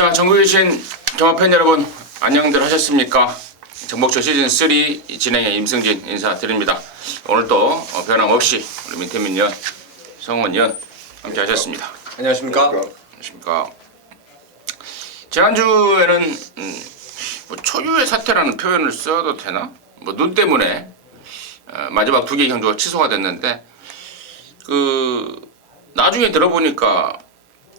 자, 전국에 계신 경마팬 여러분 안녕들 하셨습니까? 정복초 시즌3 진행의 임승진 인사드립니다. 오늘 또 변함없이 우리 민태민 연, 성원 연 함께 하셨습니다. 안녕하십니까? 안녕하십니까? 지난주에는 뭐 초유의 사태라는 표현을 써도 되나? 뭐 눈 때문에 마지막 두 개 경주가 취소가 됐는데 나중에 들어보니까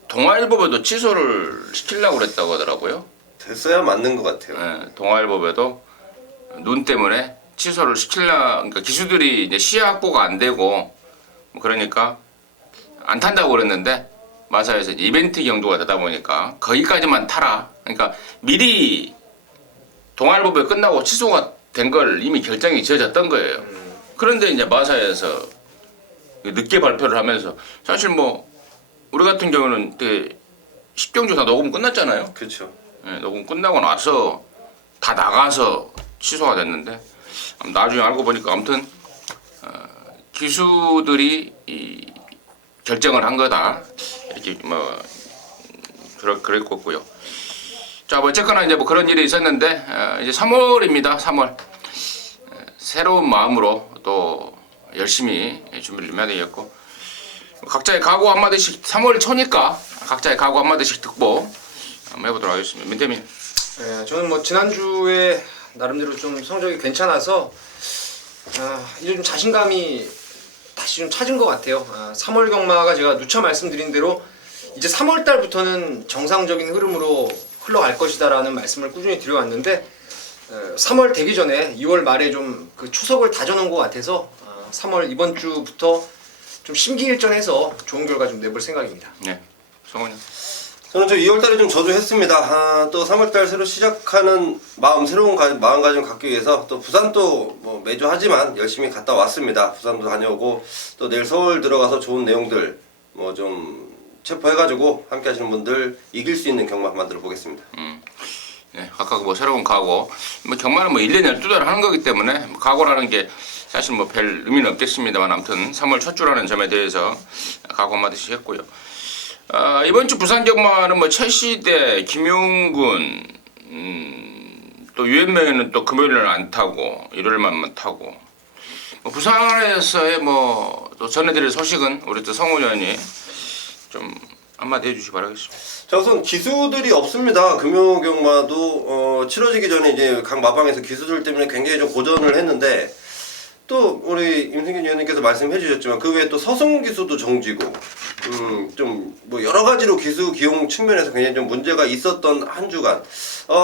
동아일보에도 취소를 시키려고 그랬다고 하더라고요. 됐어야 맞는 것 같아요. 네, 동아일보에도 눈 때문에 취소를 그러니까 기수들이 이제 시야 확보가 안 되고 뭐 그러니까 안 탄다고 그랬는데 마사에서 이벤트 경주가 되다 보니까 거기까지만 타라. 그러니까 미리 동아일보에 끝나고 취소가 된 걸 이미 결정이 지어졌던 거예요. 그런데 이제 마사에서 늦게 발표를 하면서 사실 뭐 우리 같은 경우는 그때 10경주 다 녹음 끝났잖아요. 그렇죠. 네, 녹음 끝나고 나서 다 나가서 취소가 됐는데 나중에 알고 보니까 아무튼 기수들이 이 결정을 한 거다 이렇게 뭐 그랬고요. 자, 뭐 어쨌거나 이제 뭐 그런 일이 있었는데 이제 3월입니다. 3월 새로운 마음으로 또 열심히 준비를 좀 해야 되겠고 각자의 각오 한마디씩 3월 초니까 각자의 각오 한마디씩 듣고 한번 해보도록 하겠습니다. 민태민. 네, 저는 뭐 지난주에 나름대로 좀 성적이 괜찮아서 이제 좀 자신감이 다시 좀 찾은 것 같아요. 3월 경마가 제가 누차 말씀드린 대로 이제 3월 달부터는 정상적인 흐름으로 흘러갈 것이다라는 말씀을 꾸준히 드려왔는데 3월 되기 전에 2월 말에 좀 그 초석을 다져놓은 것 같아서 3월 이번 주부터 좀 심기일전해서 좋은 결과 좀 내볼 생각입니다. 네, 성원이. 저는 2월달에 좀 저조했습니다. 또 3월달 새로 시작하는 새로운 마음가짐 갖기 위해서 또 부산도 뭐 매주 하지만 열심히 갔다 왔습니다. 부산도 다녀오고 또 내일 서울 들어가서 좋은 내용들 뭐 좀 체포해가지고 함께 하시는 분들 이길 수 있는 경마 만들어 보겠습니다. 네, 아까 뭐 새로운 각오. 뭐 경마는 뭐 1년 12달 하는 거기 때문에 뭐 각오라는 게 사실 뭐 별 의미는 없겠습니다만 아무튼 3월 첫 주라는 점에 대해서 각오 한마디씩 했고요. 이번 주 부산 경마는 뭐 최시대, 김용군, 또 유엔명에는 또 금요일날 안 타고 일요일만 타고 뭐 부산에서의 뭐 또 전해드릴 소식은 우리 또 성훈 의원이 좀 한마디 해주시기 바라겠습니다. 자, 우선 기수들이 없습니다. 금요경마도 치러지기 전에 이제 각 마방에서 기수들 때문에 굉장히 좀 고전을 했는데 또 우리 임승균 의원님께서 말씀해 주셨지만 그 외에 또 서승 기수도 정지고 좀 뭐 여러 가지로 기수 기용 측면에서 굉장히 좀 문제가 있었던 한 주간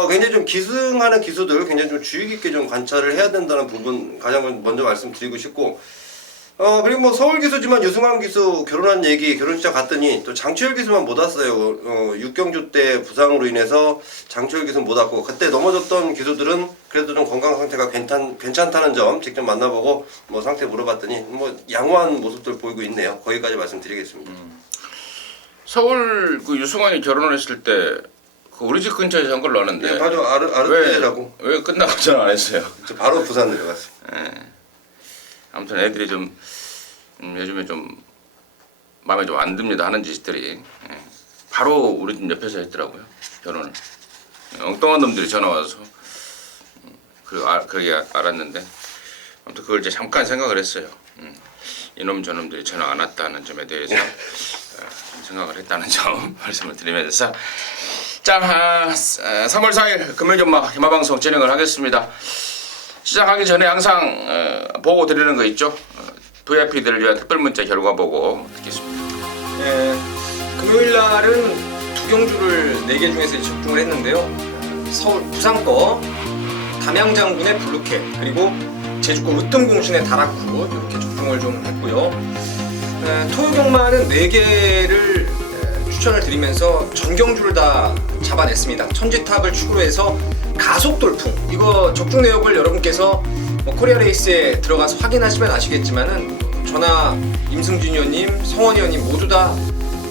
굉장히 좀 기승하는 기수들 굉장히 좀 주의 깊게 좀 관찰을 해야 된다는 부분 가장 먼저 말씀드리고 싶고 그리고 뭐 서울 기수지만 유승환 기수 결혼한 얘기 결혼식장 갔더니 또 장추열 기수만 못 왔어요. 6경주 때 부상으로 인해서 장추열 기수 못 왔고 그때 넘어졌던 기수들은 그래도 좀 건강 상태가 괜찮다는 점 직접 만나보고 뭐 상태 물어봤더니 뭐 양호한 모습들 보이고 있네요. 거기까지 말씀드리겠습니다. 서울 그 유승환이 결혼을 했을 때 그 우리 집 근처에서 한 걸로 아는데 네, 바로 아르테라고 왜 끝나고 전화 안 했어요? 바로 부산 내려갔어요. 아무튼 애들이 좀 요즘에 좀 마음에 좀 안 듭니다. 하는 짓들이 바로 우리 집 옆에서 했더라고요. 결혼을 엉뚱한 놈들이 전화 와서 그렇게 알았는데 아무튼 그걸 이제 잠깐 생각을 했어요. 이놈 저놈들이 전화 안 왔다는 점에 대해서 생각을 했다는 점 말씀을 드리면서 자 3월 4일 금요일 경마방송 진행을 하겠습니다. 시작하기 전에 항상 보고 드리는 거 있죠. VIP들을 위한 특별 문자 결과 보고 듣겠습니다. 네, 금요일 날은 두 경주를 4개 중에서 적중을 했는데요. 서울 부산 거 담양장군의 블루캣 그리고 제주거 으뜸공신의 다라쿠 이렇게 적중을 좀 했고요. 토요 경마는 4개를 추천을 드리면서 전 경주를 다 잡아냈습니다. 천지탑을 축으로 해서 가속 돌풍 이거 적중 내역을 여러분께서 뭐 코리아 레이스에 들어가서 확인하시면 아시겠지만은 저나 임승준 의원님, 성원 의원님 모두 다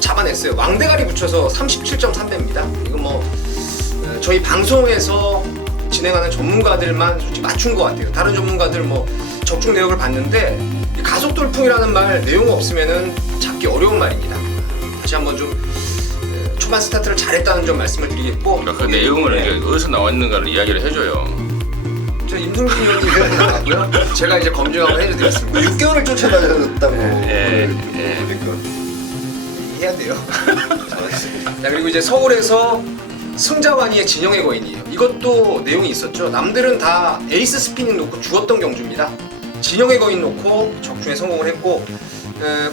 잡아냈어요. 왕대가리 붙여서 37.3배입니다. 이거 뭐 저희 방송에서 진행하는 전문가들만 솔직히 맞춘 것 같아요. 다른 전문가들 뭐 적중 내역을 봤는데 가속 돌풍이라는 말 내용 없으면은 잡기 어려운 말입니다. 다시 한번 좀 초반 스타트를 잘했다는 점 말씀을 드리겠고 그러니까 그 내용을 네. 이제 어디서 나와 있는가를 이야기를 해줘요. 저 임승진 의원님 이야기 나왔고요. 제가 이제 검증하고 해드리겠습니다. 6개월을 쫓아다녔다고. 예. 해야 돼요. 자, 그리고 이제 서울에서 승자완이의 진영의 거인이에요. 이것도 내용이 있었죠. 남들은 다 에이스 스피닝 놓고 죽었던 경주입니다. 진영의 거인 놓고 적중에 성공을 했고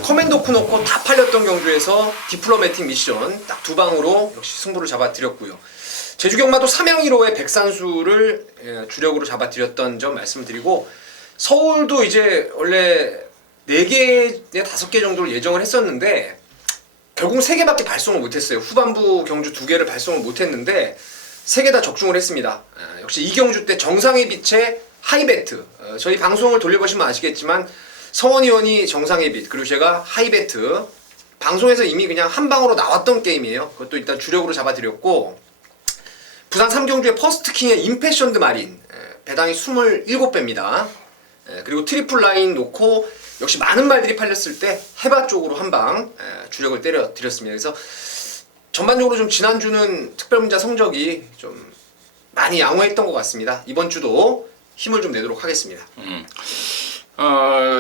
커맨도쿠 놓고 다 팔렸던 경주에서 디플로매틱 미션 딱 두 방으로 역시 승부를 잡아드렸고요. 제주경마도 삼양일호의 백산수를 주력으로 잡아드렸던 점 말씀을 드리고 서울도 이제 원래 4개, 5개 정도를 예정을 했었는데 결국 3개밖에 발송을 못했어요. 후반부 경주 2개를 발송을 못했는데 3개 다 적중을 했습니다. 역시 이 경주 때 정상의 빛의 하이베트 저희 방송을 돌려보시면 아시겠지만 성원 의원이 정상의 빛 그리고 제가 하이베트 방송에서 이미 그냥 한 방으로 나왔던 게임이에요. 그것도 일단 주력으로 잡아드렸고 부산 3경주의 퍼스트킹의 임패션드 마린 배당이 27배입니다. 그리고 트리플 라인 놓고 역시 많은 말들이 팔렸을 때 해바 쪽으로 한 방 주력을 때려 드렸습니다. 그래서 전반적으로 좀 지난주는 특별문자 성적이 좀 많이 양호했던 것 같습니다. 이번 주도 힘을 좀 내도록 하겠습니다.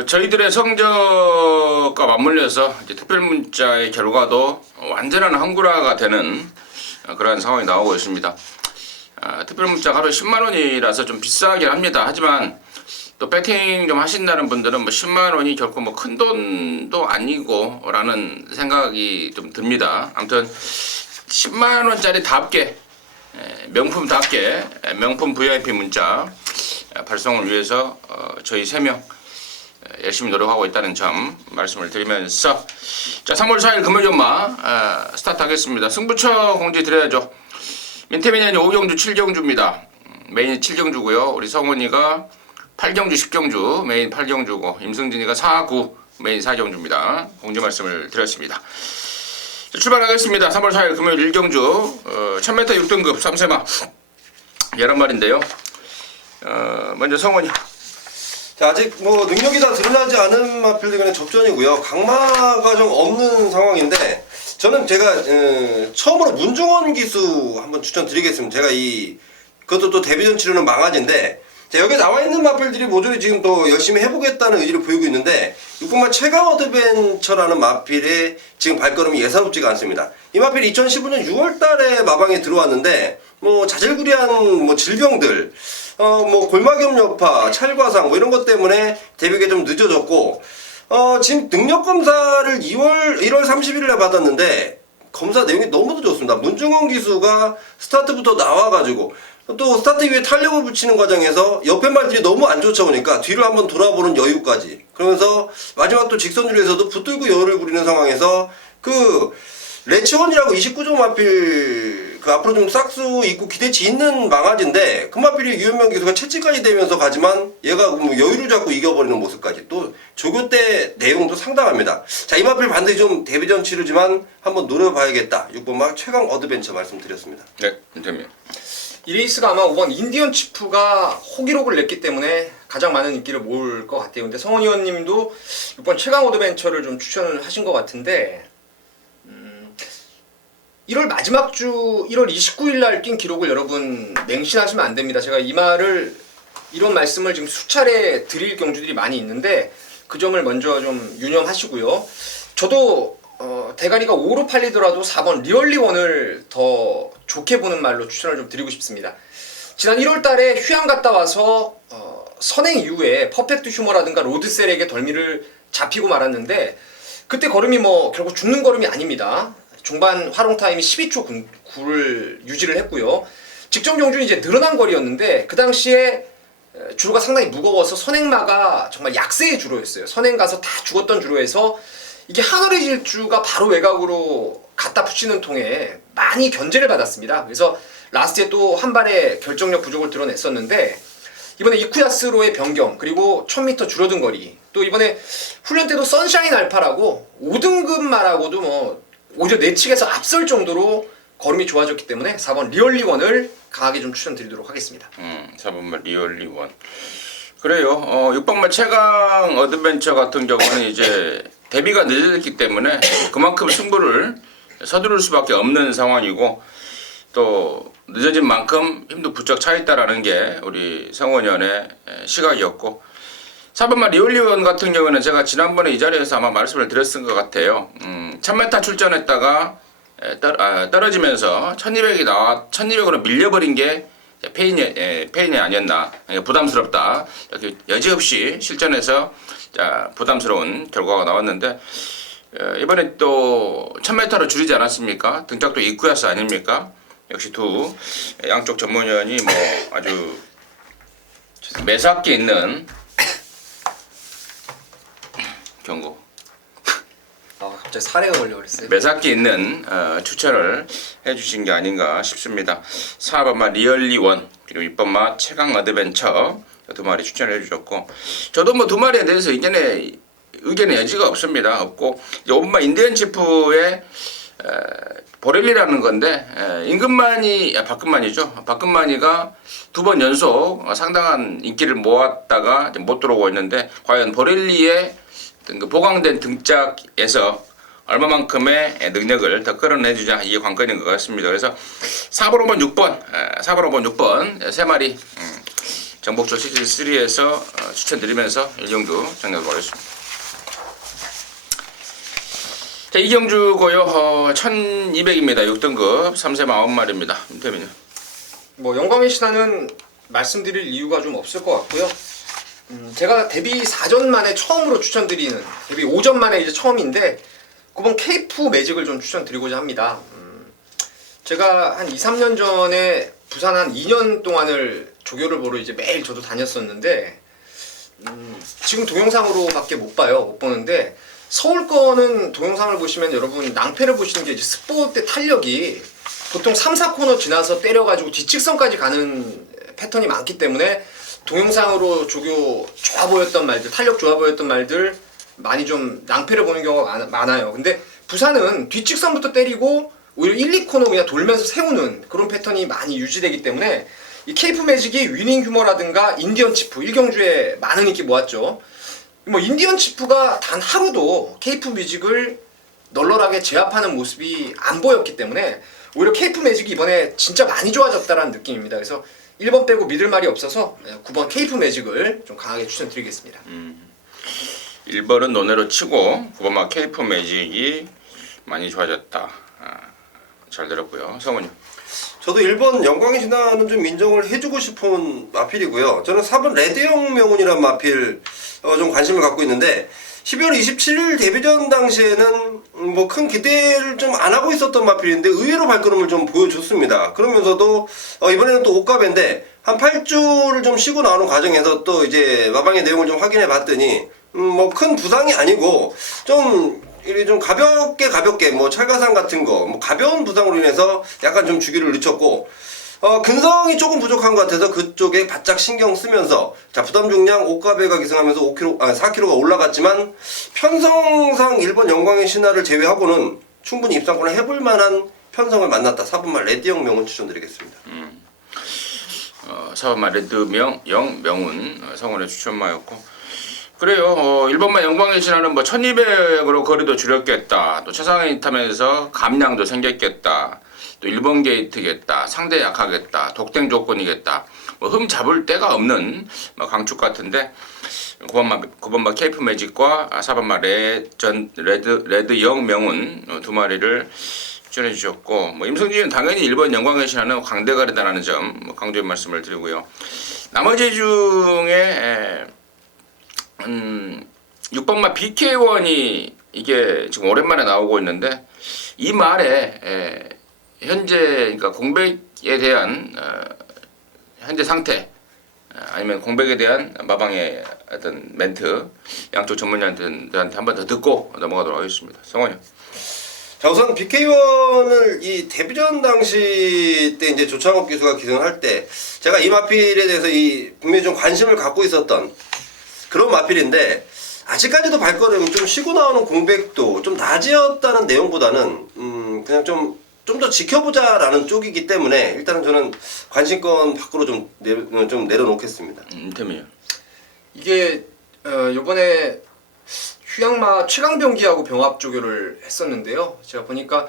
저희들의 성적과 맞물려서 이제 특별문자의 결과도 완전한 한구라가 되는 그러한 상황이 나오고 있습니다. 특별문자가 하루에 10만 원이라서 좀 비싸긴 합니다. 하지만 또 배팅 좀 하신다는 분들은 뭐 10만 원이 결코 뭐 큰 돈도 아니고 라는 생각이 좀 듭니다. 아무튼 10만 원짜리답게 명품답게 명품 VIP 문자 발송을 위해서 저희 3명 열심히 노력하고 있다는 점 말씀을 드리면서 자 3월 4일 금요경마 스타트하겠습니다. 승부처 공지 드려야죠. 민태민이 5경주 7경주입니다. 메인 7경주고요. 우리 성훈이가 8경주 10경주 메인 8경주고 임승진이가 4, 9 메인 4경주입니다. 공지 말씀을 드렸습니다. 자, 출발하겠습니다. 3월 4일 금요일 1경주 1000m 6등급 3세마 11마리인데요. 먼저 성훈이 자, 아직 뭐 능력이 다 드러나지 않은 마필들 간의 접전이고요. 강마가 좀 없는 상황인데 저는 제가 처음으로 문중원 기수 한번 추천드리겠습니다. 제가 그것도 또 데뷔전 치르는 망아지인데 자, 여기 나와 있는 마필들이 모조리 지금 또 열심히 해보겠다는 의지를 보이고 있는데 6번마 최강 어드벤처라는 마필의 지금 발걸음이 예사롭지가 않습니다. 이 마필이 2015년 6월달에 마방에 들어왔는데 뭐 자질구레한 뭐 질병들 뭐 골막염 여파, 찰과상 뭐 이런 것 때문에 데뷔가 좀 늦어졌고 지금 능력 검사를 1월 30일에 받았는데 검사 내용이 너무도 좋습니다. 문중원 기수가 스타트부터 나와가지고 또 스타트 이후에 탄력을 붙이는 과정에서 옆에 말들이 너무 안 쫓아오니까 뒤를 한번 돌아보는 여유까지 그러면서 마지막 또 직선줄에서도 붙들고 여유를 부리는 상황에서 그 레치원이라고 29조 마필 그 앞으로 좀 싹수 있고 기대치 있는 망아지인데 그 마필이 유현명 기수가 채찍까지 되면서 가지만 얘가 뭐 여유를 잡고 이겨버리는 모습까지 또 조교 때 내용도 상당합니다. 자, 이 마필 반드시 좀 데뷔전 치르지만 한번 노려봐야겠다. 6번마 최강 어드벤처 말씀드렸습니다. 네, 민태민 이 레이스가 아마 5번 인디언 치프가 호기록을 냈기 때문에 가장 많은 인기를 모을 것 같아요. 근데 성원 의원님도 6번 최강 어드벤처를 좀 추천을 하신 것 같은데 1월 마지막 주 1월 29일 날 뛴 기록을 여러분 맹신하시면 안 됩니다. 제가 이런 말씀을 지금 수차례 드릴 경주들이 많이 있는데 그 점을 먼저 좀 유념하시고요. 저도 대가리가 5로 팔리더라도 4번 리얼리원을 더 좋게 보는 말로 추천을 좀 드리고 싶습니다. 지난 1월 달에 휴양 갔다 와서 선행 이후에 퍼펙트 휴머라든가 로드셀에게 덜미를 잡히고 말았는데 그때 걸음이 뭐 결국 죽는 걸음이 아닙니다. 중반 활용 타임이 12초 9를 유지를 했고요. 직전 경주는 이제 늘어난 거리였는데 그 당시에 주로가 상당히 무거워서 선행마가 정말 약세의 주로였어요. 선행 가서 다 죽었던 주로에서 이게 하늘의 질주가 바로 외곽으로 갖다 붙이는 통에 많이 견제를 받았습니다. 그래서 라스트에 또 한 발의 결정력 부족을 드러냈었는데 이번에 이쿠야스로의 변경 그리고 1000m 줄어든 거리 또 이번에 훈련 때도 선샤인 알파라고 5등급 말하고도 뭐 오히려 내측에서 앞설 정도로 걸음이 좋아졌기 때문에 4번 리얼리원을 강하게 좀 추천드리도록 하겠습니다. 4번마 리얼리원 그래요. 6번마 최강 어드벤처 같은 경우는 이제 데뷔가 늦어졌기 때문에 그만큼 승부를 서두를 수밖에 없는 상황이고 또 늦어진 만큼 힘도 부쩍 차 있다라는 게 우리 성원위원의 시각이었고 4번마 리올리원 같은 경우는 제가 지난번에 이 자리에서 아마 말씀을 드렸을 것 같아요. 1000m 출전했다가 떨어지면서 1200으로 밀려버린 게 페인이 아니었나, 부담스럽다. 이렇게 여지없이 실전에서 부담스러운 결과가 나왔는데 이번에 또 1000m로 줄이지 않았습니까? 등짝도 이쿠야스 아닙니까? 역시 두 양쪽 전문위원이 뭐 아주 매사기 있는 경고. 갑자기 사례가 걸려버렸어요. 매사기 있는 추천을 해주신 게 아닌가 싶습니다. 4번마 리얼리원 그리고 6번마 최강 어드벤처 두 마리 추천해 주셨고 저도 뭐 두 마리에 대해서 의견의 여지가 없습니다. 없고 5번마 인디언 치프의 보렐리라는 건데 박근만이죠. 박근만이가 두 번 연속 상당한 인기를 모았다가 못 들어오고 있는데 과연 보렐리의 그 보강된 등짝에서 얼마만큼의 능력을 더 끌어내주자 이게 관건인 것 같습니다. 그래서 4번, 5번, 6번 세 마리 정복조 시즌 3에서 추천드리면서 일경주 정리하도록 하겠습니다. 자, 이경주고요. 1200입니다. 6등급 3세 40마리입니다. 임태민요. 뭐 영광의 신화는 말씀드릴 이유가 좀 없을 것 같고요. 제가 데뷔 4전 만에 처음으로 추천드리는 데뷔 5전 만에 이제 처음인데 9번 케이프 매직을 좀 추천드리고자 합니다. 제가 한 2, 3년 전에 부산 한 2년 동안을 조교를 보러 이제 매일 저도 다녔었는데 지금 동영상으로밖에 못 보는데 서울 거는 동영상을 보시면 여러분 낭패를 보시는 게 이제 스포 때 탄력이 보통 3, 4코너 지나서 때려가지고 뒤직선까지 가는 패턴이 많기 때문에 동영상으로 조교 좋아 보였던 말들, 탄력 좋아 보였던 말들 많이 좀 낭패를 보는 경우가 많아요. 근데 부산은 뒷직선부터 때리고 오히려 1, 2코너 그냥 돌면서 세우는 그런 패턴이 많이 유지되기 때문에 이 케이프 매직이 위닝 휴머라든가 인디언 치프, 일경주에 많은 인기 모았죠. 뭐 인디언 치프가 단 하루도 케이프 매직을 널널하게 제압하는 모습이 안 보였기 때문에 오히려 케이프 매직이 이번에 진짜 많이 좋아졌다는 느낌입니다. 그래서 1번 빼고 믿을 말이 없어서 9번 케이프 매직을 좀 강하게 추천드리겠습니다. 1번은 논외로 치고 9번마 케이프 매직이 많이 좋아졌다. 잘 들었고요. 성훈이. 저도 1번 영광의 신화는 좀 인정을 해주고 싶은 마필이고요. 저는 4번 레드형 명운이라는 마필 좀 관심을 갖고 있는데 12월 27일 데뷔전 당시에는 뭐 큰 기대를 좀 안 하고 있었던 마필인데 의외로 발걸음을 좀 보여줬습니다. 그러면서도 이번에는 또 옷가배인데 한 8주를 좀 쉬고 나오는 과정에서 또 이제 마방의 내용을 좀 확인해 봤더니 뭐 큰 부상이 아니고 좀 이렇게 좀 가볍게 뭐 찰가상 같은 거 뭐 가벼운 부상으로 인해서 약간 좀 주기를 늦췄고 근성이 조금 부족한 것 같아서 그쪽에 바짝 신경 쓰면서 자 부담 중량 옷가배가 기승하면서 4kg가 올라갔지만 편성상 1번 영광의 신화를 제외하고는 충분히 입상권을 해볼 만한 편성을 만났다. 4번마 레드형 명운 추천드리겠습니다. 4번마 레드명 명운 성원의 추천마였고 그래요. 1번마 영광의 신화는 뭐 1200으로 거리도 줄였겠다. 또 최상위 탐에서 감량도 생겼겠다. 또 1번 게이트겠다. 상대 약하겠다. 독땡 조건이겠다. 뭐 흠 잡을 데가 없는 강축 같은데 9번마 케이프 매직과 4번마 레드 영 명운 두 마리를 추천해 주셨고 뭐 임성진은 당연히 1번 영광의 신화는 광대가리다라는 점 강조의 말씀을 드리고요. 나머지 중에 6번마 BK1이 이게 지금 오랜만에 나오고 있는데 이 말에 현재 그러니까 공백에 대한 현재 상태 아니면 공백에 대한 마방의 어떤 멘트 양쪽 전문가한테 한 번 더 듣고 넘어가도록 하겠습니다. 성원이. 자 우선 BK1을 이 데뷔전 당시 때 이제 조창욱 기수가 기승할 때 제가 이 마필에 대해서 분명히 좀 관심을 갖고 있었던 그런 마필인데 아직까지도 발걸음이 좀 쉬고 나오는 공백도 좀 낮이었다는 내용보다는 그냥 좀 더 지켜보자라는 쪽이기 때문에 일단은 저는 관심권 밖으로 좀 내려놓겠습니다. 태민이요. 이게 요번에 휴양마 최강병기하고 병합 조교를 했었는데요. 제가 보니까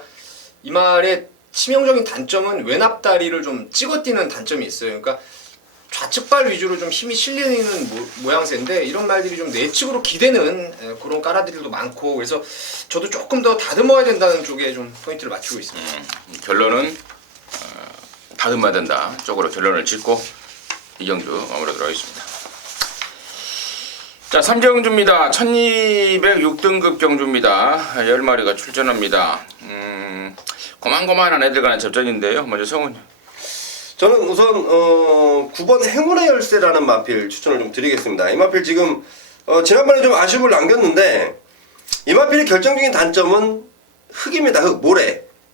이 말의 치명적인 단점은 외납다리를 좀 찍어뛰는 단점이 있어요. 그러니까 좌측발 위주로 좀 힘이 실리는 모양새인데 이런 말들이 좀 내측으로 기대는 그런 까라들도 많고 그래서 저도 조금 더 다듬어야 된다는 쪽에 좀 포인트를 맞추고 있습니다. 결론은 다듬어야 된다 쪽으로 결론을 짓고 이경주 마무리하도록 하겠습니다. 자, 3경주입니다. 1206등급 경주입니다. 10마리가 출전합니다. 고만고만한 애들 간의 접전인데요. 먼저 성훈이. 저는 우선 9번 행운의 열쇠라는 마필 추천을 좀 드리겠습니다. 이 마필 지금 지난번에 좀 아쉬움을 남겼는데 이 마필의 결정적인 단점은 흙입니다. 흙,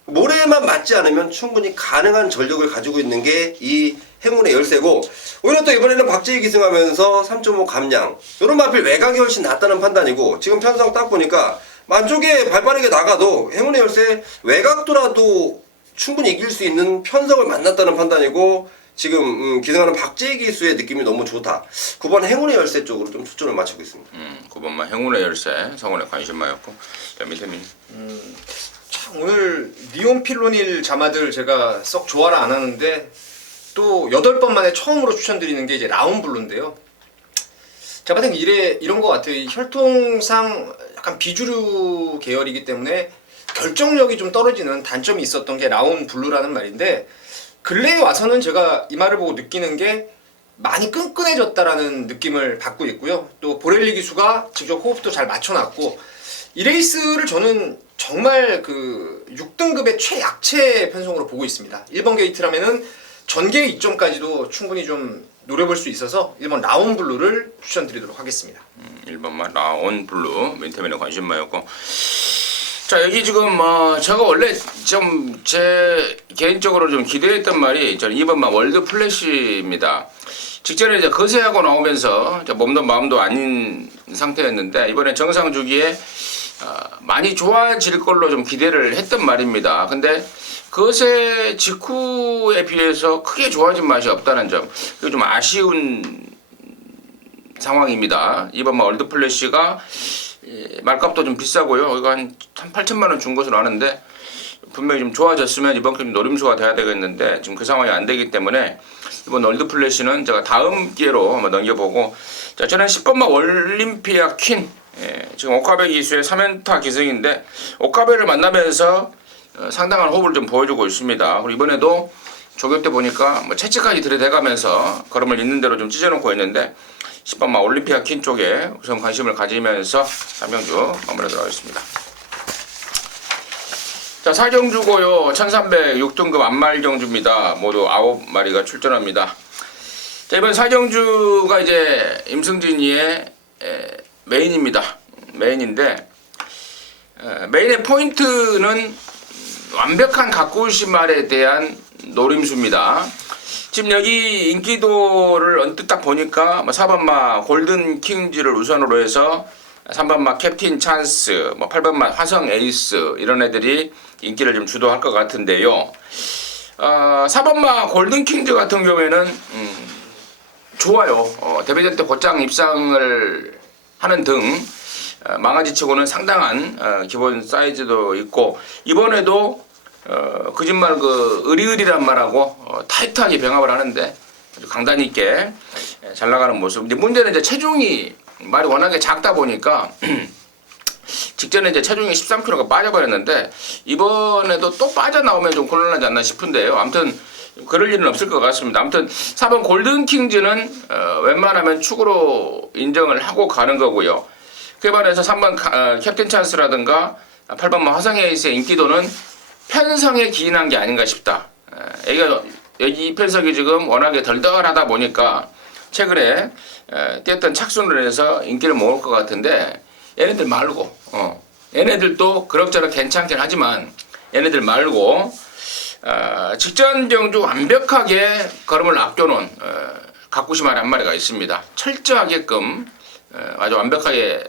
모래에만 맞지 않으면 충분히 가능한 전력을 가지고 있는 게 이 행운의 열쇠고 오히려 또 이번에는 박재희 기승하면서 3.5 감량 이런 마필 외곽이 훨씬 낫다는 판단이고 지금 편성 딱 보니까 만쪽에 발빠르게 나가도 행운의 열쇠 외곽도라도 충분히 이길 수 있는 편성을 만났다는 판단이고 지금 기승하는 박재희 기수의 느낌이 너무 좋다. 9번 행운의 열쇠 쪽으로 좀 초점을 맞추고 있습니다. 9번만 행운의 열쇠 성훈의 관심 많았고 자, 밑에민. 참 오늘 니온필로닐 자마들 제가 썩 좋아를 안 하는데 또 8번 만에 처음으로 추천드리는 게 이제 라온블루인데요. 제가 봤을 때 이런 것 같아요. 이 혈통상 약간 비주류 계열이기 때문에 결정력이 좀 떨어지는 단점이 있었던 게 라온블루라는 말인데 근래에 와서는 제가 이 말을 보고 느끼는 게 많이 끈끈해졌다라는 느낌을 받고 있고요. 또 보렐리 기수가 직접 호흡도 잘 맞춰놨고 이 레이스를 저는 정말 그 6등급의 최약체 편성으로 보고 있습니다. 1번 게이트라면은 전개 이점까지도 충분히 좀 노려볼 수 있어서 1번 라온블루를 추천드리도록 하겠습니다. 1번만 라온블루 민태민의 관심 많았고 자 여기 지금 제가 원래 좀 제 개인적으로 좀 기대했던 말이 저는 2번만 월드 플래시입니다. 직전에 이제 거세하고 나오면서 몸도 마음도 아닌 상태였는데 이번에 정상 주기에 많이 좋아질 걸로 좀 기대를 했던 말입니다. 근데 거세 직후에 비해서 크게 좋아진 맛이 없다는 점, 그게 좀 아쉬운 상황입니다. 이번 월드 플래시가 말값도 좀 비싸고요. 이거 한 8천만 원 준 것으로 아는데 분명히 좀 좋아졌으면 이번 게임 노림수가 돼야 되겠는데 지금 그 상황이 안 되기 때문에 이번 월드 플래시는 제가 다음 기회로 한번 넘겨보고 자 저는 10번만 올림피아 퀸 지금 오카베 기수의 3연타 기승인데 오카베를 만나면서 상당한 호흡을 좀 보여주고 있습니다. 그리고 이번에도 조교 때 보니까 채찍까지 들이대가면서 걸음을 있는 대로 좀 찢어놓고 있는데 10번만 올림피아 퀸 쪽에 우선 관심을 가지면서 3경주 마무리하도록 하겠습니다. 자 4경주고요. 1306등급 안말경주입니다. 모두 9마리가 출전합니다. 자 이번 4경주가 이제 임승진이의 메인입니다. 메인인데 메인의 포인트는 완벽한 가꾸시말에 대한 노림수입니다. 지금 여기 인기도를 언뜻 딱 보니까 4번마 골든 킹즈를 우선으로 해서 3번마 캡틴 찬스, 8번마 화성 에이스 이런 애들이 인기를 좀 주도할 것 같은데요. 4번마 골든 킹즈 같은 경우에는 좋아요. 데뷔전 때 곧장 입상을 하는 등 망아지치고는 상당한 기본 사이즈도 있고 이번에도 거짓말 그 의리의리란 말하고 타이트하게 병합을 하는데 아주 강단 있게 잘 나가는 모습. 근데 문제는 이제 체중이 말이 워낙에 작다 보니까 직전에 이제 체중이 13kg가 빠져버렸는데 이번에도 또 빠져나오면 좀 곤란하지 않나 싶은데요. 아무튼 그럴 일은 없을 것 같습니다. 아무튼 4번 골든 킹즈는 웬만하면 축으로 인정을 하고 가는 거고요. 그에 반해서 3번 캡틴 찬스라든가 8번 화성 에이스의 인기도는 편성에 기인한 게 아닌가 싶다. 여기 편성이 지금 워낙에 덜덜하다 보니까 최근에 뛰었던 착순을 해서 인기를 모을 것 같은데 얘네들 말고 얘네들도 그럭저럭 괜찮긴 하지만 얘네들 말고 직전 경주 완벽하게 걸음을 아껴놓은 가꾸시마리 한 마리가 있습니다. 철저하게끔 아주 완벽하게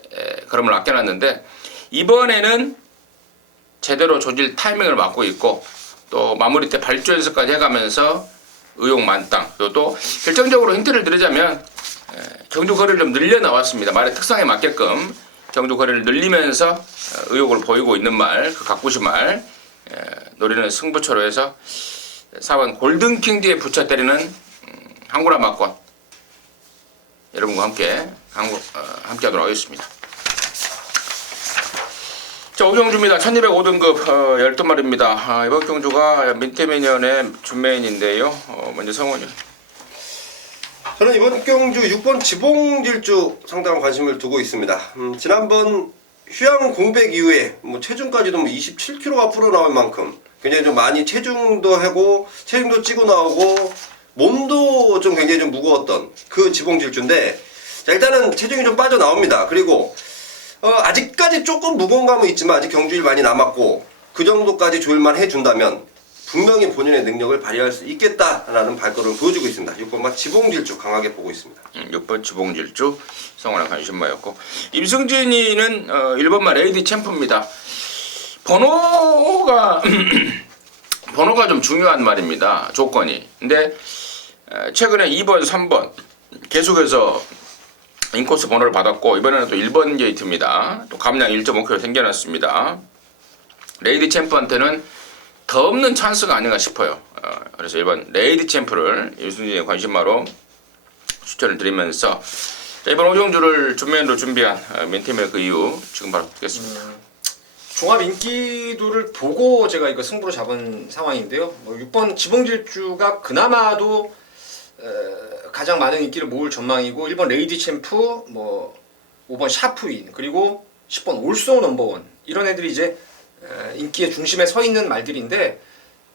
걸음을 아껴놨는데 이번에는 제대로 조질 타이밍을 맞고 있고 또 마무리 때 발조 연습까지 해가면서 의욕 만땅 또 결정적으로 힌트를 드리자면 경주 거리를 좀 늘려 나왔습니다. 말의 특성에 맞게끔 경주 거리를 늘리면서 의욕을 보이고 있는 말, 그 가꾸시 말 노리는 승부처로 해서 4번 골든킹드에 붙여 때리는 한구라 막권 여러분과 함께 함께하도록 하겠습니다. 자, 오경주입니다. 1205등급 12마리입니다. 이번 경주가 민태미년의 준메인인데요. 먼저 성원이. 저는 이번 경주 6번 지봉질주 상당한 관심을 두고 있습니다. 지난번 휴양 공백 이후에 체중까지도 27kg가 불어나올 만큼 굉장히 좀 많이 체중도 하고 체중도 찌고 나오고 몸도 좀 굉장히 좀 무거웠던 그 지봉질주인데, 자, 일단은 체중이 좀 빠져나옵니다. 그리고 아직까지 조금 무거운 감은 있지만 아직 경주일 많이 남았고 그 정도까지 조일만 해준다면 분명히 본인의 능력을 발휘할 수 있겠다라는 발걸음을 보여주고 있습니다. 6번마 지봉질주 강하게 보고 있습니다. 6번 지봉질주 성원의 관심마였고, 임승진이는 1번마 레이디 챔프입니다. 번호가 번호가 좀 중요한 말입니다. 조건이. 근데 최근에 2번, 3번 계속해서 인코스 번호를 받았고, 이번에는 또 1번 게이트입니다. 또 감량 1.5kg 생겨났습니다. 레이디 챔프한테는 더 없는 찬스가 아닌가 싶어요. 그래서 1번 레이디 챔프를 임승진의 관심마로 추천을 드리면서, 자, 이번 오정주를 준메인으로 준비한 멘티멜 그 이유 지금 바로 듣겠습니다. 종합 인기도를 보고 제가 이거 승부로 잡은 상황인데요. 6번 지봉질주가 그나마도 가장 많은 인기를 모을 전망이고, 1번 레이디 챔프, 5번 샤프윈, 그리고 10번 올소 넘버원, 이런 애들이 이제 인기의 중심에 서 있는 말들인데,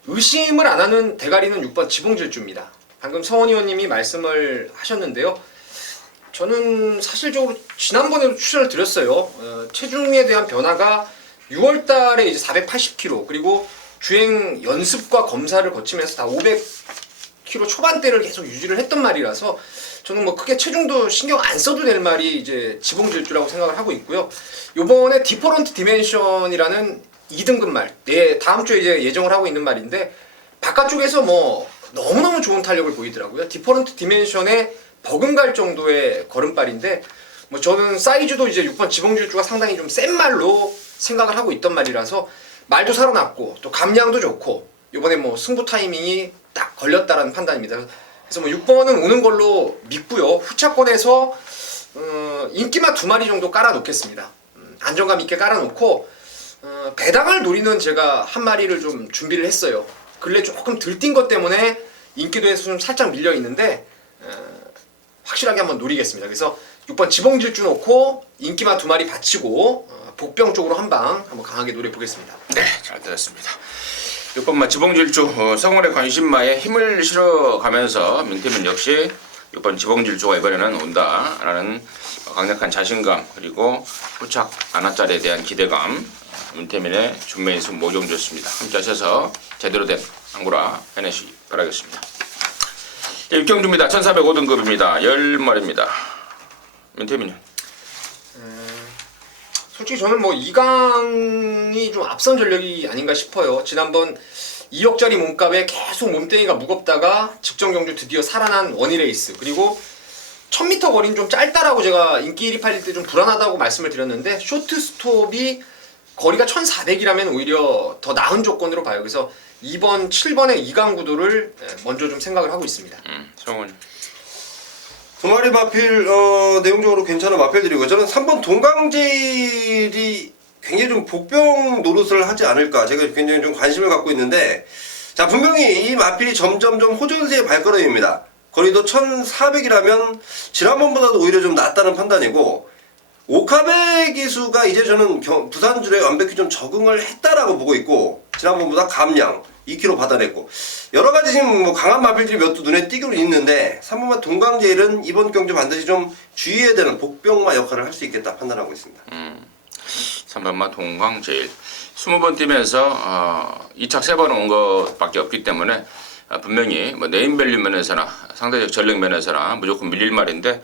의심을 안 하는 대가리는 6번 지봉질주입니다. 방금 성원 의원님이 말씀을 하셨는데요. 저는 사실적으로 지난번에도 추천을 드렸어요. 체중에 대한 변화가 6월달에 이제 480kg, 그리고 주행 연습과 검사를 거치면서 다 500kg 초반대를 계속 유지를 했던 말이라서 저는 크게 체중도 신경 안 써도 될 말이 이제 지봉질주라고 생각을 하고 있고요. 요번에 디퍼런트 디멘션이라는 2등급 말, 다음 주에 이제 예정을 하고 있는 말인데, 바깥쪽에서 너무너무 좋은 탄력을 보이더라고요. 디퍼런트 디멘션에 버금갈 정도의 걸음발인데, 저는 사이즈도 이제 6번 지봉질주가 상당히 좀 센 말로 생각을 하고 있던 말이라서 말도 살아났고 또 감량도 좋고 이번에 승부 타이밍이 딱 걸렸다라는 판단입니다. 그래서 6번은 오는 걸로 믿고요. 후차권에서 인기만 2마리 정도 깔아놓겠습니다. 안정감 있게 깔아놓고 배당을 노리는 제가 한 마리를 좀 준비를 했어요. 근래 조금 들뛴 것 때문에 인기도에서 좀 살짝 밀려 있는데 확실하게 한번 노리겠습니다. 그래서 6번 지봉질주 놓고 인기만 2마리 받치고 복병 쪽으로 한번 강하게 노려보겠습니다. 네, 잘 들었습니다. 6번마 지봉질주 성원의 관심마에 힘을 실어가면서 민태민 역시 6번 지봉질주가 이번에는 온다라는 강력한 자신감, 그리고 후착 안하짜리에 대한 기대감, 민태민의 준메인 승부 오정주였습니다. 함께 하셔서 제대로 된 안구라 해내시기 바라겠습니다. 6경주입니다. 1405등급입니다. 10마리입니다. 민태민은? 솔직히 저는 2강이 좀 앞선 전력이 아닌가 싶어요. 지난번 2억짜리 몸값에 계속 몸뚱이가 무겁다가 직전 경주 드디어 살아난 원희레이스, 그리고 1000m 거리는 좀 짧다라고 제가 인기 1위 팔릴 때 좀 불안하다고 말씀을 드렸는데, 쇼트 스톱이 거리가 1400이라면 오히려 더 나은 조건으로 봐요. 그래서 2번, 7번의 2강 구도를 먼저 좀 생각을 하고 있습니다. 성원. 2마리 마필 내용적으로 괜찮은 마필들이고, 저는 3번 동강제일이 굉장히 좀 복병 노릇을 하지 않을까, 제가 굉장히 좀 관심을 갖고 있는데, 자, 분명히 이 마필이 점점 좀 호전세의 발걸음입니다. 거리도 1400이라면 지난번보다도 오히려 좀 낫다는 판단이고, 오카베 기수가 이제 저는 부산줄에 완벽히 좀 적응을 했다라고 보고 있고, 지난번보다 감량 2kg 받아냈고, 여러가지 지금 강한 마필들이 몇 두 눈에 띄기로 있는데, 3번마 동강제일은 이번 경주 반드시 좀 주의해야 되는 복병마 역할을 할 수 있겠다 판단하고 있습니다. 3번마 동강제일 20번 뛰면서 2착 3번 온 것밖에 없기 때문에 분명히 네임밸류 면에서나 상대적 전력 면에서나 무조건 밀릴 말인데,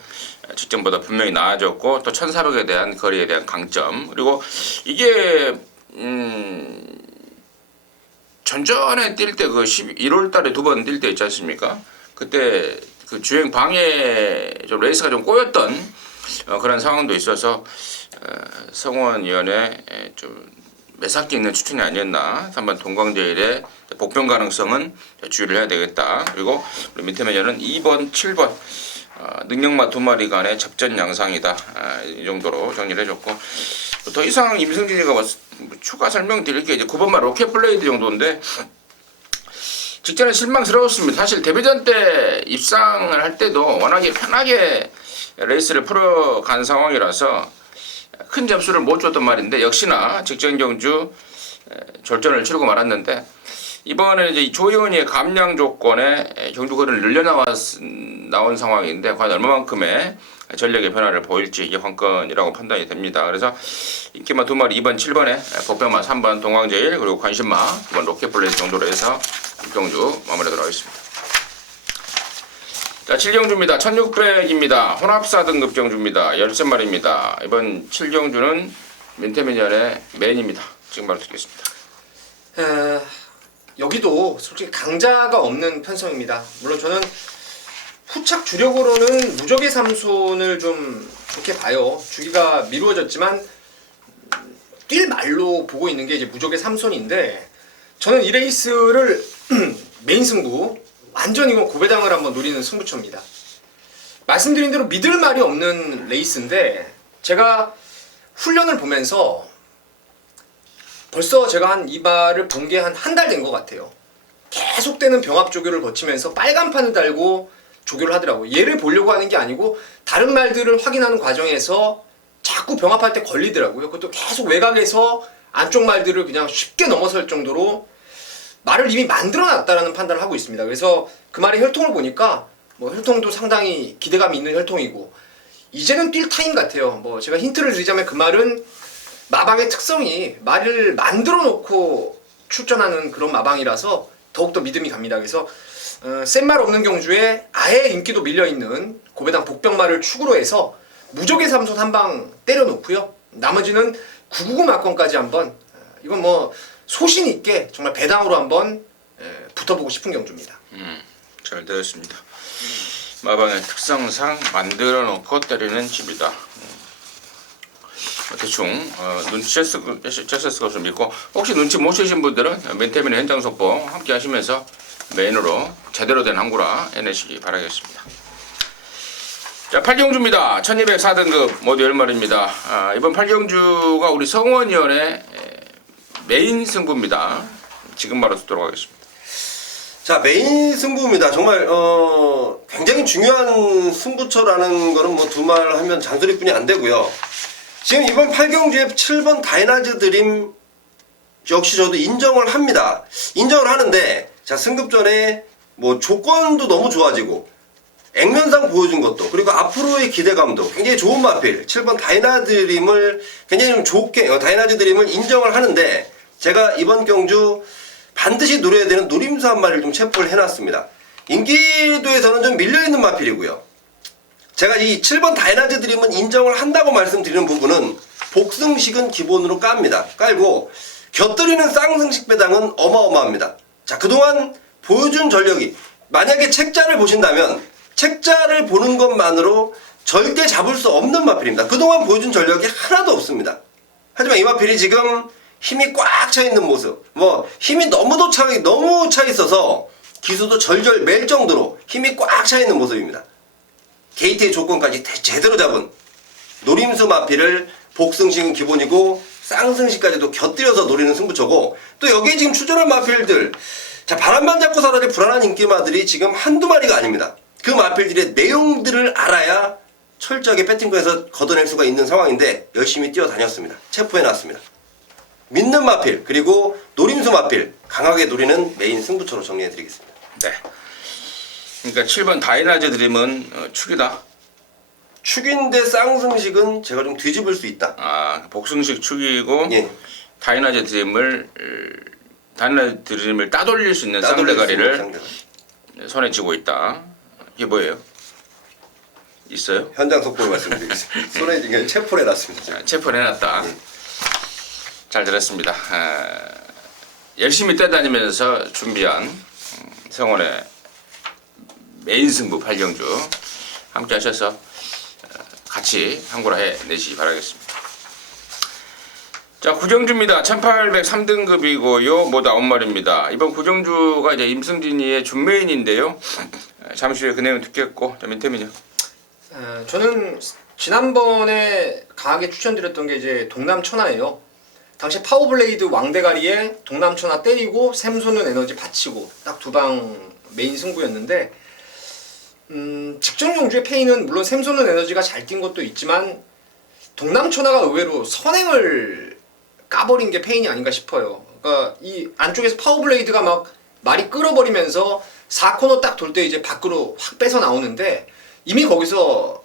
직전보다 분명히 나아졌고, 또 1400에 대한 거리에 대한 강점, 그리고 이게 전전에 뛸 때 그 1월 달에 2번 뛸 때 있지 않습니까? 그때 그 주행 방해 좀 레이스가 좀 꼬였던 그런 상황도 있어서 성원 위원의 좀 매삭기 있는 추천이 아니었나. 3번 동광제일의 복병 가능성은 주의를 해야 되겠다. 그리고 우리 밑에 매녀는 2번, 7번 능력마 두 마리 간의 접전 양상이다. 이 정도로 정리를 해줬고, 더 이상 임승진이가 뭐 추가 설명드릴 게 이제 9번마 로켓블레이드 정도인데 직전에 실망스러웠습니다. 사실 데뷔전 때 입상을 할 때도 워낙에 편하게 레이스를 풀어간 상황이라서 큰 점수를 못 줬단 말인데, 역시나 직전 경주 절전을 치르고 말았는데, 이번에 이제 조현이의 감량 조건에 경주거리를 나온 상황인데 과연 얼마만큼의 전력의 변화를 보일지 이게 관건이라고 판단이 됩니다. 그래서 인기마 두 마리 2번, 7번에 복병마 3번 동광제일, 그리고 관심마 2번 로켓블레이드 정도로 해서 경주 마무리하도록 하겠습니다. 자, 7경주입니다. 1600입니다. 혼합사 등급 경주입니다. 13마리입니다. 이번 7경주는 민태민연의 메인입니다. 지금 바로 듣겠습니다. 여기도 솔직히 강자가 없는 편성입니다. 물론 저는 후착 주력으로는 무적의 삼손을 좀 좋게 봐요. 주기가 미루어졌지만 뛸 말로 보고 있는 게 이제 무적의 삼손인데, 저는 이 레이스를 메인 승부, 완전 이건 고배당을 한번 노리는 승부처입니다. 말씀드린 대로 믿을 말이 없는 레이스인데, 제가 훈련을 보면서 벌써 제가 이 말을 본 게 한 달 된 것 같아요. 계속되는 병합 조교를 거치면서 빨간판을 달고 조교를 하더라고요. 얘를 보려고 하는 게 아니고 다른 말들을 확인하는 과정에서 자꾸 병합할 때 걸리더라고요. 그것도 계속 외곽에서 안쪽 말들을 그냥 쉽게 넘어설 정도로 말을 이미 만들어놨다라는 판단을 하고 있습니다. 그래서 그 말의 혈통을 보니까 뭐 혈통도 상당히 기대감이 있는 혈통이고, 이제는 뛸 타임 같아요. 뭐 제가 힌트를 드리자면 그 말은 마방의 특성이 말을 만들어 놓고 출전하는 그런 마방이라서 더욱더 믿음이 갑니다. 그래서 센 말 없는 경주에 아예 인기도 밀려있는 고배당 복병말을 축으로 해서 무적의 삼손 한 방 때려놓고요. 나머지는 999 막건까지 한번, 이건 뭐 소신 있게 정말 배당으로 한번 붙어보고 싶은 경주입니다. 잘 들었습니다. 마방의 특성상 만들어 놓고 때리는 집이다. 대충 눈치챘을 것을 믿고, 혹시 눈치 못 채신 분들은 맨태민의 현장 속보 함께 하시면서 메인으로 제대로 된 항구라 해내시기 바라겠습니다. 자, 8경주입니다. 1204등급 모두 10마리입니다. 이번 8경주가 우리 성원위원회 메인 승부입니다. 지금 바로 듣도록 하겠습니다. 자, 메인 승부입니다. 정말 굉장히 중요한 승부처라는 거는 뭐 두 말 하면 잔소리뿐이 안 되고요. 지금 이번 8경주에 7번 다이나즈 드림 역시 저도 인정을 합니다. 인정을 하는데, 자, 승급 전에 뭐 조건도 너무 좋아지고 액면상 보여준 것도, 그리고 앞으로의 기대감도 굉장히 좋은 마필 7번 다이나즈 드림을 굉장히 좀 좋게, 다이나즈 드림을 인정을 하는데, 제가 이번 경주 반드시 노려야 되는 노림수 한 마리를 좀 체포를 해놨습니다. 인기도에서는 좀 밀려있는 마필이고요. 제가 이 7번 다이나즈 드림은 인정을 한다고 말씀드리는 부분은 복승식은 기본으로 깝니다. 깔고 곁들이는 쌍승식 배당은 어마어마합니다. 자, 그동안 보여준 전력이, 만약에 책자를 보신다면 책자를 보는 것만으로 절대 잡을 수 없는 마필입니다. 그동안 보여준 전력이 하나도 없습니다. 하지만 이 마필이 지금 힘이 꽉 차 있는 모습, 뭐 힘이 너무 차 있어서 기수도 절절 맬 정도로 힘이 꽉 차 있는 모습입니다. 게이트의 조건까지 제대로 잡은 노림수 마필을 복승식은 기본이고 쌍승식까지도 곁들여서 노리는 승부처고, 또 여기에 지금 출전한 마필들, 자, 바람만 잡고 살아야 불안한 인기마들이 지금 한두 마리가 아닙니다. 그 마필들의 내용들을 알아야 철저하게 배팅구에서 걷어낼 수가 있는 상황인데 열심히 뛰어다녔습니다. 체포해놨습니다. 믿는 마필, 그리고 노림수 마필 강하게 노리는 메인 승부처로 정리해드리겠습니다. 네. 그러니까 7번 다이나즈 드림은 축이다. 축인데 쌍승식은 제가 좀 뒤집을 수 있다. 아, 복승식 축이고, 예. 다이나즈 드림을 따돌릴 수 있는 쌍대가리를 손에 쥐고 있다. 이게 뭐예요? 있어요? 현장 속보를 말씀드리겠습니다. 손에 지금 체포를 해놨습니다. 자, 체포를 해놨다. 잘 들었습니다. 열심히 뛰어다니면서 준비한 성원의 메인 승부 8경주 함께 하셔서 같이 항구라 해내시기 바라겠습니다. 자, 구정주입니다. 1803등급이고요. 모두 9마리입니다. 이번 구정주가 이제 임승진이의 준메인인데요. 잠시 후에 그 내용 듣겠고, 자, 민태민이요. 저는 지난번에 강하게 추천드렸던 게 이제 동남천하예요. 당시 파워블레이드 왕대가리에 동남천하 때리고 샘솟는 에너지 받치고 딱 두 방 메인 승부였는데 직전 경주의 페이는 물론 샘솟는 에너지가 잘 뛴 것도 있지만 동남천하가 의외로 선행을 까버린 게 페인이 아닌가 싶어요. 그러니까 이 안쪽에서 파워블레이드가 막 말이 끌어버리면서 4코너 딱 돌 때 이제 밖으로 확 빼서 나오는데 이미 거기서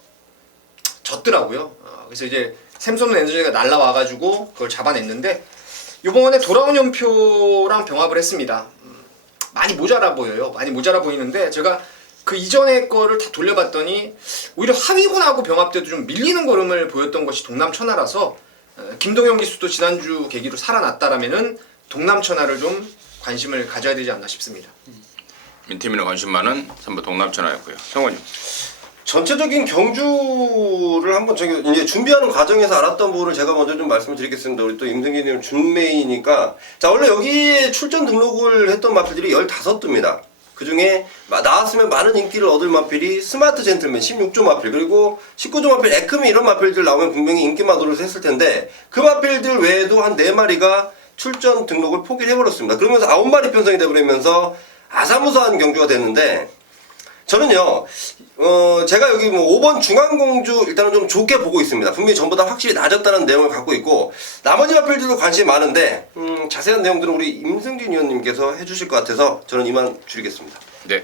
졌더라고요. 그래서 이제 샘솟는 에너지가 날라와가지고 그걸 잡아냈는데 이번에 돌아온 연표랑 병합을 했습니다. 많이 모자라 보여요. 많이 모자라 보이는데 제가 그 이전의 거를 다 돌려봤더니 오히려 하위군하고 병합 때도 좀 밀리는 걸음을 보였던 것이 동남천하라서 김동현 기수도 지난주 계기로 살아났다라면은 동남천하를 좀 관심을 가져야 되지 않나 싶습니다. 민태민의 관심 많은 선부 동남천하였고요. 성원이. 전체적인 경주를 한번 저기 이제 준비하는 과정에서 알았던 부분을 제가 먼저 좀 말씀을 드리겠습니다. 우리 또 임승기님 준메이니까 자 원래 여기에 출전 등록을 했던 마필들이 15두입니다. 그 중에 나왔으면 많은 인기를 얻을 마필이 스마트 젠틀맨 16조 마필 그리고 19조 마필 에크미 이런 마필들 나오면 분명히 인기만 노릇을 했을 텐데 그 마필들 외에도 한 4마리가 출전 등록을 포기를 해버렸습니다. 그러면서 9마리 편성이 되버리면서 아사무사한 경주가 됐는데 저는요 제가 여기 뭐 5번 중앙공주 일단은 좀 좋게 보고 있습니다. 분명히 전보다 확실히 낮았다는 내용을 갖고 있고 나머지 마필들도 관심이 많은데 자세한 내용들은 우리 임승진 위원님께서 해주실 것 같아서 저는 이만 줄이겠습니다. 네.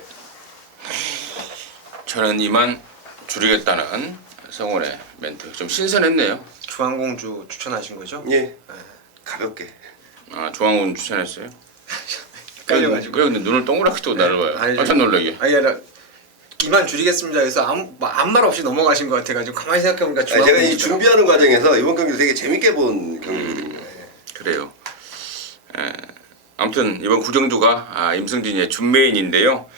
저는 이만 줄이겠다는 성원의 멘트. 좀 신선했네요. 중앙공주 추천하신 거죠? 예. 가볍게. 아, 중앙군 추천했어요? 헷갈려가지고. 왜 근데 눈을 동그랗게 뜨고 나를 봐요? 아니, 깜짝 놀라게. 아니 이만 줄이겠습니다. 그래서 아무 말 없이 넘어가신 것 같아가지고 가만히 생각해보니까 제가 이 중앙공주더라고요. 준비하는 과정에서 이번 경기 되게 재밌게 본 경기거든요. 그래요. 아무튼 이번 구정주가 임승진이의 준메인인데요.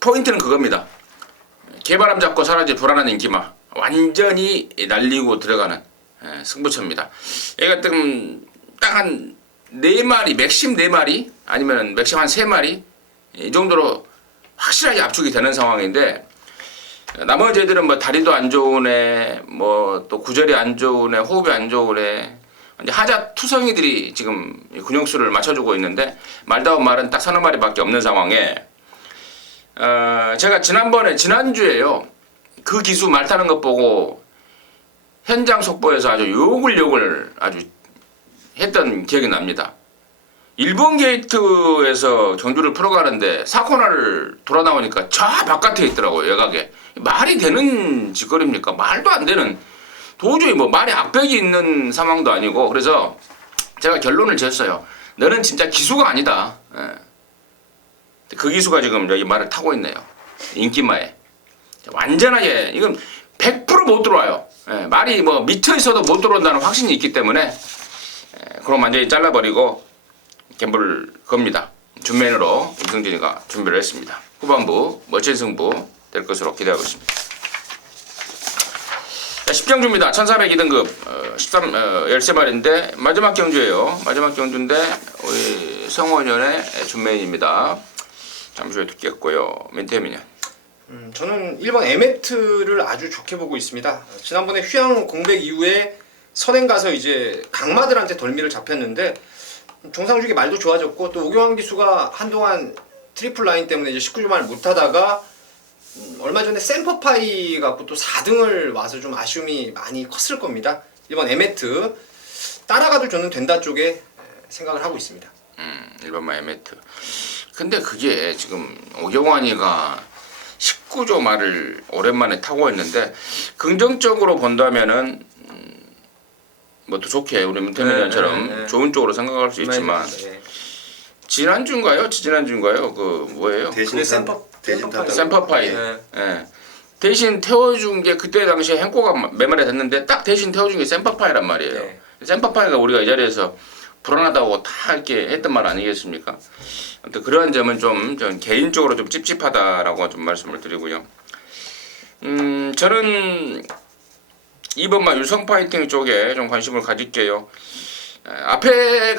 포인트는 그겁니다. 개바람 잡고 사라질 불안한 인기마 완전히 날리고 들어가는 승부처입니다. 얘가 딱 한 4마리 맥심 4마리 아니면 맥심 한 3마리 이 정도로 확실하게 압축이 되는 상황인데 나머지 애들은 뭐 다리도 안 좋은 애, 뭐 또 구절이 안 좋은 애, 호흡이 안 좋은 애, 이제 하자 투성이들이 지금 근육수를 맞춰주고 있는데 말다운 말은 딱 3마리밖에 없는 상황에 제가 지난주에요 그 기수 말 타는 것 보고 현장 속보에서 아주 욕을 아주 했던 기억이 납니다. 일본 게이트에서 경주를 풀어가는데 4코너를 돌아 나오니까 저 바깥에 있더라고요. 외곽에. 말이 되는 짓거리입니까? 말도 안 되는. 도저히 뭐 말에 악벽이 있는 상황도 아니고 그래서 제가 결론을 지었어요. 너는 진짜 기수가 아니다. 그 기수가 지금 여기 말을 타고 있네요. 인기마에. 완전하게 이건 100% 못 들어와요. 말이 뭐 미쳐 있어도 못 들어온다는 확신이 있기 때문에 그럼 완전히 잘라버리고 갬블 겁니다. 준맨으로 임승진이가 준비를 했습니다. 후반부 멋진 승부 될 것으로 기대하고 있습니다. 10경주입니다. 1402등급 13마리인데 마지막 경주예요. 마지막 경주인데 우리 성원현의 준맨입니다. 잠시 후에 듣겠고요. 민태민이. 저는 1번 에메트를 아주 좋게 보고 있습니다. 지난번에 휴양 공백 이후에 선행 가서 이제 강마들한테 덜미를 잡혔는데 정상주기 말도 좋아졌고 또 오경환 기수가 한동안 트리플 라인 때문에 이제 19주 말 못하다가 얼마 전에 샘퍼파이 갖고 또 4등을 와서 좀 아쉬움이 많이 컸을 겁니다. 1번 에메트 따라가도 저는 된다 쪽에 생각을 하고 있습니다. 1번만 에메트. 근데 그게 지금 오경환이가 19조 말을 오랜만에 타고 있는데 긍정적으로 본다면은 뭐 또 좋게 우리 문태민처럼 좋은 쪽으로 생각할 수 있지만 지난주인가요? 지난주인가요? 그 뭐예요? 대신 샘퍼파이. 대신 태워준 게 그때 당시에 행코가 매말에 됐는데 딱 대신 태워준 게 샘퍼파이란 말이에요. 네. 샘퍼파이가 우리가 이 자리에서 불안하다고 다 이렇게 했던 말 아니겠습니까? 아무튼 그러한 점은 좀 개인적으로 좀 찝찝하다라고 좀 말씀을 드리고요. 저는 2번만 유성 파이팅 쪽에 좀 관심을 가질게요. 앞에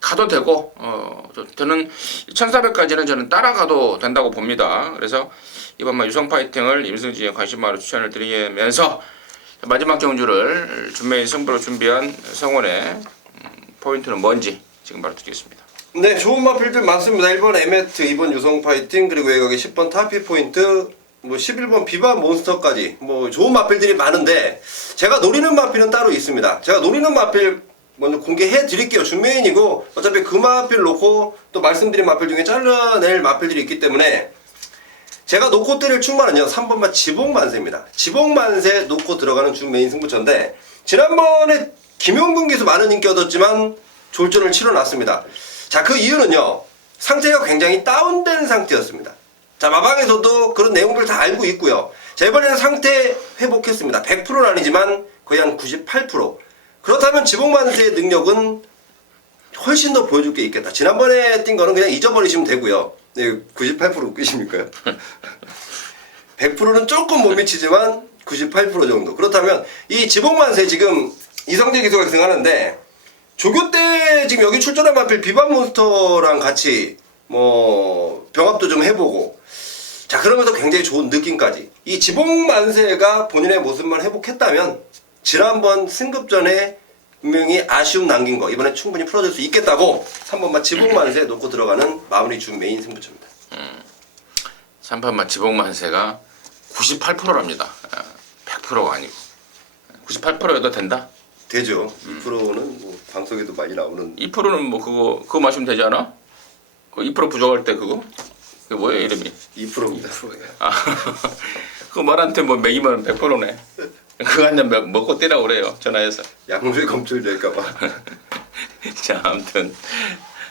가도 되고 저는 1400까지는 저는 따라가도 된다고 봅니다. 그래서 2번만 유성 파이팅을 임승진의 관심마로 추천을 드리면서 마지막 경주를 준매인 승부로 준비한 성원의 포인트는 뭔지 지금 바로 드리겠습니다. 네, 좋은 마필들 많습니다. 1번 에메트, 2번 유성 파이팅, 그리고 외곽에 10번 타피 포인트, 뭐 11번 비반 몬스터까지 뭐 좋은 마필들이 많은데 제가 노리는 마필은 따로 있습니다. 제가 노리는 마필 먼저 공개해 드릴게요. 준메인이고 어차피 그 마필 놓고 또 말씀드린 마필 중에 잘라낼 마필들이 있기 때문에 제가 놓고 때릴 출마는요 3번만 지복만세입니다. 지복만세 놓고 들어가는 준메인 승부처인데 지난번에 김용근 기수 많은 인기 얻었지만 졸전을 치러놨습니다. 자, 그 이유는요 상태가 굉장히 다운된 상태였습니다. 자, 마방에서도 그런 내용들 다 알고 있고요. 자, 이번에는 상태 회복했습니다. 100%는 아니지만 거의 한 98%. 그렇다면 지복만세의 능력은 훨씬 더 보여줄 게 있겠다. 지난번에 뛴 거는 그냥 잊어버리시면 되고요. 네, 98% 웃기십니까요? 100%는 조금 못 미치지만 98% 정도. 그렇다면 이 지복만세 지금 이성재 기수가 승하는데 조교 때 지금 여기 출전한 마필 비반 몬스터랑 같이 뭐 병합도 좀 해보고 자, 그러면서 굉장히 좋은 느낌까지 이 지복만세가 본인의 모습만 회복했다면 지난번 승급전에 분명히 아쉬움 남긴 거 이번에 충분히 풀어줄 수 있겠다고 3번만 지복만세 놓고 들어가는 마무리 준 메인 승부처입니다. 3번만 지복만세가 98%랍니다. 100%가 아니고 98%여도 된다? 되죠. 2%는 뭐 방송에도 많이 나오는 2%는 뭐 그거 마시면 되지 않아? 그 2% 부족할 때 그거? 그게 뭐예요 이름이? 2%입니다. 아, 그 말한테 뭐 먹이면 100%네. 그거 한 잔 먹고 뛰라고 그래요 전화해서. 약물 검출될까봐. 자, 아무튼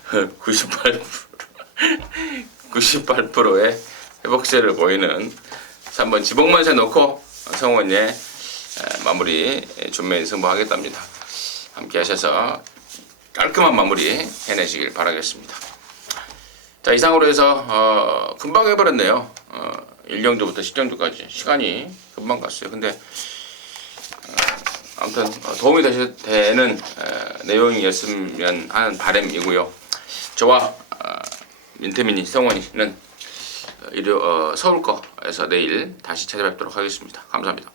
98%의 회복세를 보이는 3번 지복만세 놓고 성원의 마무리 준매인 승부하겠답니다. 함께 하셔서 깔끔한 마무리 해내시길 바라겠습니다. 자, 이상으로 해서 금방 해버렸네요. 1경주부터 10경주까지 시간이 금방 갔어요. 근데 아무튼 도움이 되는 내용이었으면 하는 바람이고요. 저와 민태민이 성원이는 서울 거에서 내일 다시 찾아뵙도록 하겠습니다. 감사합니다.